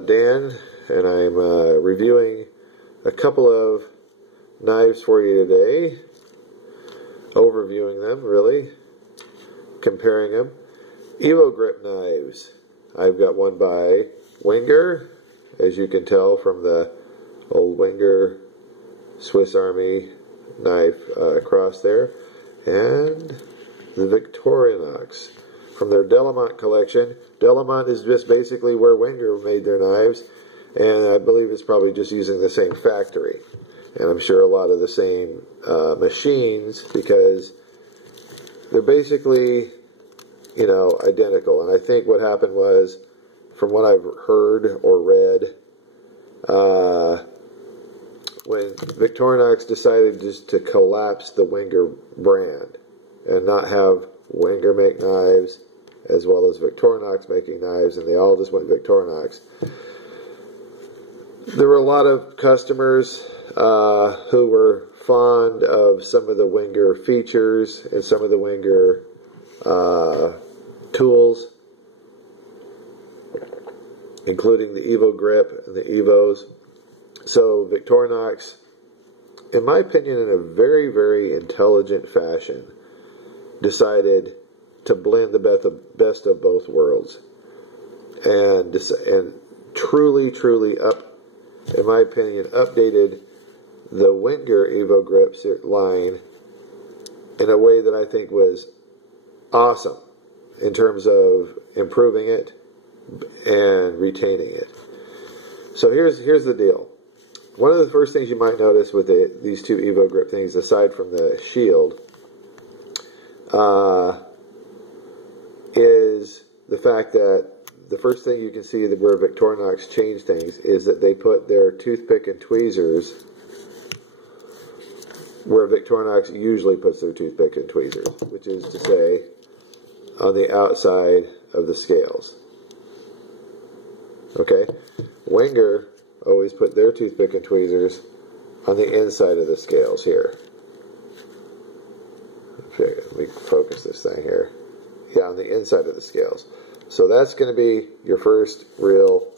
Dan, and I'm reviewing a couple of knives for you today, overviewing them, really, comparing them. Evogrip knives. I've got one by Wenger, as you can tell from the old Wenger Swiss Army knife across there, and the Victorinox from their Delamont collection. Delamont is just basically where Wenger made their knives, and I believe it's probably just using the same factory, and I'm sure a lot of the same machines, because they're basically, you know, identical. And I think what happened was, from what I've heard or read, when Victorinox decided just to collapse the Wenger brand and not have Wenger make knives as well as Victorinox making knives, and they all just went Victorinox. There were a lot of customers who were fond of some of the Wenger features and some of the Wenger tools, including the Evogrip and the Evos. So Victorinox, in my opinion, in a very, very intelligent fashion, decided to blend the best of both worlds, and truly, in my opinion, updated the Wenger Evogrip line in a way that I think was awesome in terms of improving it and retaining it. So here's the deal. One of the first things you might notice with these two Evogrip things, aside from the shield, is the fact that the first thing you can see that where Victorinox changed things is that they put their toothpick and tweezers where Victorinox usually puts their toothpick and tweezers, which is to say on the outside of the scales. Okay? Wenger always put their toothpick and tweezers on the inside of the scales here. Let me focus this thing here. Yeah, on the inside of the scales. So that's going to be your first real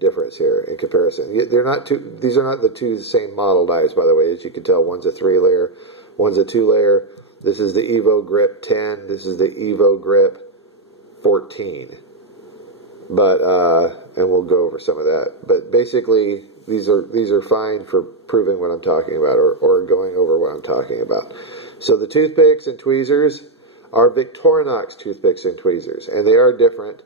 difference here in comparison. They're not two. These are not the two same model knives, by the way. As you can tell, one's a 3-layer, one's a 2-layer. This is the Evogrip 10. This is the Evogrip 14. But and we'll go over some of that. But basically, these are fine for proving what I'm talking about, or going over what I'm talking about. So the toothpicks and tweezers are Victorinox toothpicks and tweezers, and they are different.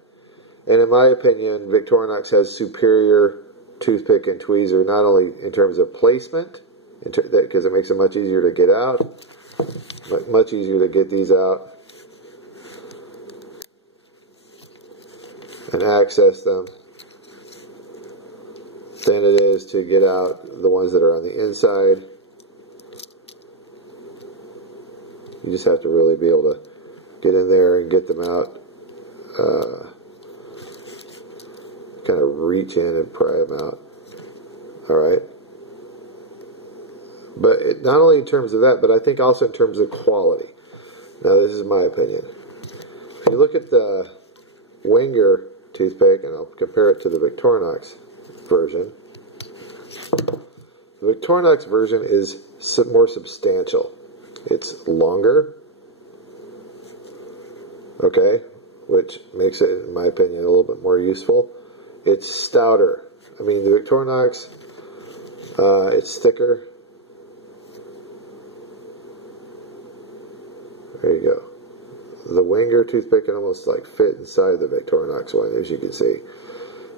And in my opinion, Victorinox has superior toothpick and tweezer, not only in terms of placement, because it makes it much easier to get out, much easier to get these out and access them, than it is to get out the ones that are on the inside. You just have to really be able to get in there and get them out, kind of reach in and pry them out. Alright? But not only in terms of that, but I think also in terms of quality. Now, this is my opinion. If you look at the Wenger toothpick, and I'll compare it to the Victorinox version, the Victorinox version is more substantial. It's longer, okay, which makes it, in my opinion, a little bit more useful. It's stouter. I mean, the Victorinox, it's thicker. There you go. The Wenger toothpick can almost like fit inside the Victorinox one, as you can see.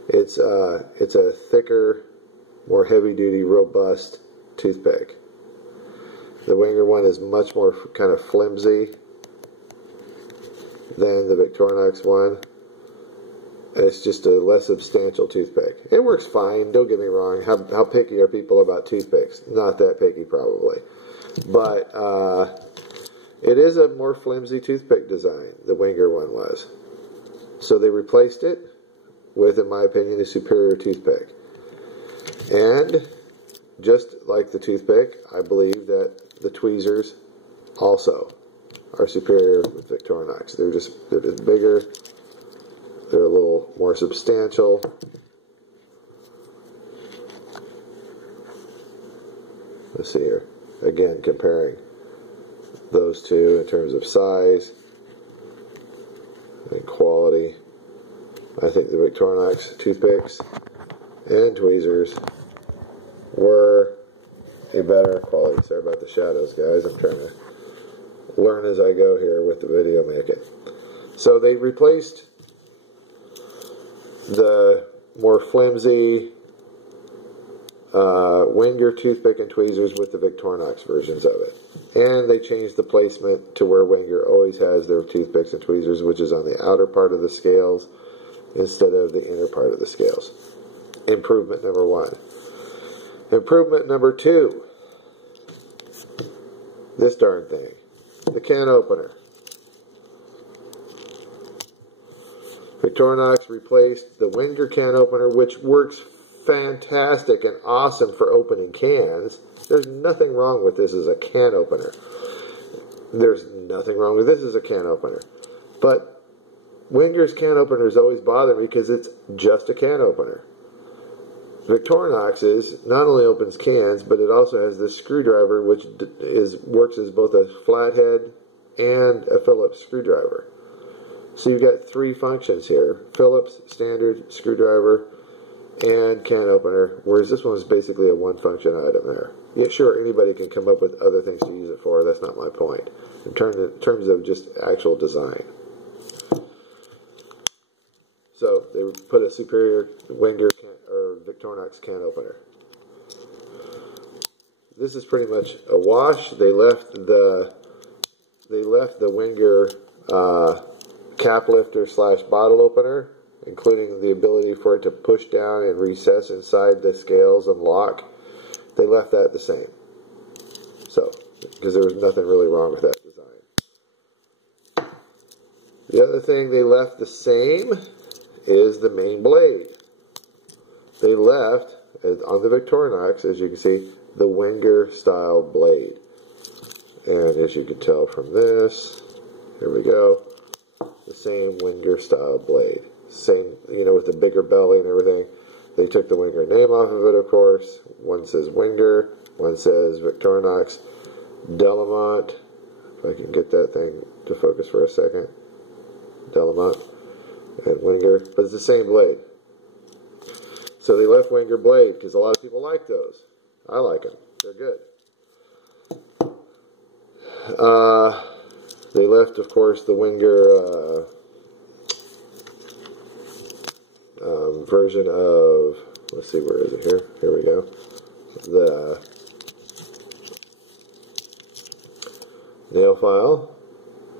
It's a thicker, more heavy-duty, robust toothpick. The Wenger one is much more kind of flimsy than the Victorinox one. It's just a less substantial toothpick. It works fine, don't get me wrong. How picky are people about toothpicks? Not that picky, probably. But it is a more flimsy toothpick design, the Wenger one was. So they replaced it with, in my opinion, a superior toothpick. And just like the toothpick, I believe that the tweezers also are superior with Victorinox. They're just bigger. They're a little more substantial. Let's see here. Again, comparing those two in terms of size and quality. I think the Victorinox toothpicks and tweezers were a better quality. Sorry about the shadows, guys. I'm trying to learn as I go here with the video making. So they replaced the more flimsy Wenger toothpick and tweezers with the Victorinox versions of it. And they changed the placement to where Wenger always has their toothpicks and tweezers, which is on the outer part of the scales instead of the inner part of the scales. Improvement number 1. Improvement number 2. This darn thing. The can opener. Victorinox replaced the Wenger can opener, which works fantastic and awesome for opening cans. There's nothing wrong with this as a can opener. There's nothing wrong with this as a can opener. But Wenger's can openers always bother me because it's just a can opener. Victorinox's not only opens cans, but it also has this screwdriver, which works as both a flathead and a Phillips screwdriver. So you've got 3 functions here: Phillips, standard, screwdriver, and can opener, whereas this one is basically a 1-function item there. Yeah, sure, anybody can come up with other things to use it for. That's not my point. In terms of just actual design. So they put a superior Wenger or Victorinox can opener. This is pretty much a wash. They left the Wenger cap lifter / bottle opener, including the ability for it to push down and recess inside the scales and lock. They left that the same. So, because there was nothing really wrong with that design. The other thing they left the same is the main blade. They left, on the Victorinox, as you can see, the Wenger style blade. And as you can tell from this, here we go, the same Wenger style blade. Same, you know, with the bigger belly and everything. They took the Wenger name off of it, of course. One says Wenger, one says Victorinox Delamont. If I can get that thing to focus for a second. Delamont and Wenger, but it's the same blade. So they left Wenger blade because a lot of people like those. I like them. They're good. They left, of course, the Wenger version of, let's see, where is it here? Here we go. The nail file.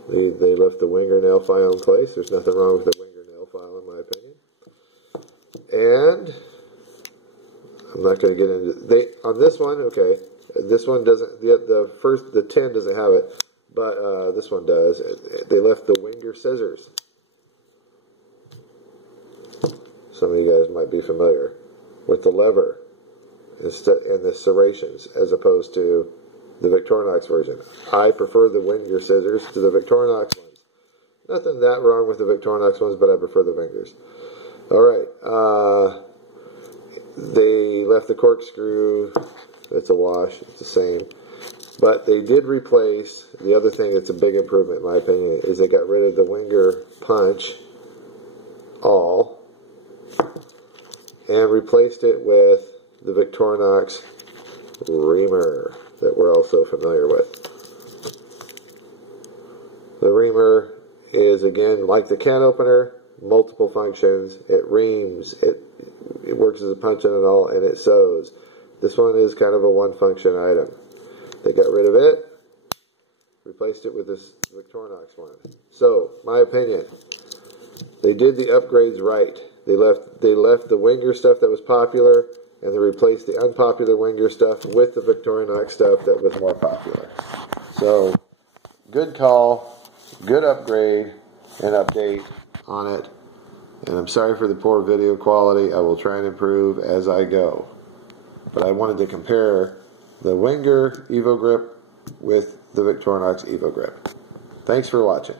They left the Wenger nail file in place. There's nothing wrong with the Wenger nail file, in my opinion. And I'm not going to get into on this one. Okay, this one doesn't. The 10 doesn't have it, but this one does. They left the Wenger scissors. Some of you guys might be familiar with the lever and the serrations as opposed to the Victorinox version. I prefer the Wenger scissors to the Victorinox ones. Nothing that wrong with the Victorinox ones, but I prefer the Wengers. Alright. They left the corkscrew. It's a wash. It's the same. But they did replace, the other thing that's a big improvement in my opinion, is they got rid of the Wenger punch all and replaced it with the Victorinox reamer that we're all so familiar with. The reamer is, again, like the can opener, multiple functions. It reams, it works as a punch and all, and it sews. This one is kind of a 1-function item. They got rid of it, replaced it with this Victorinox one. So, my opinion, they did the upgrades right. They left the Wenger stuff that was popular, and they replaced the unpopular Wenger stuff with the Victorinox stuff that was more popular. So, good call, good upgrade and update on it. And I'm sorry for the poor video quality. I will try and improve as I go. But I wanted to compare the Wenger Evogrip with the Victorinox Evogrip. Thanks for watching.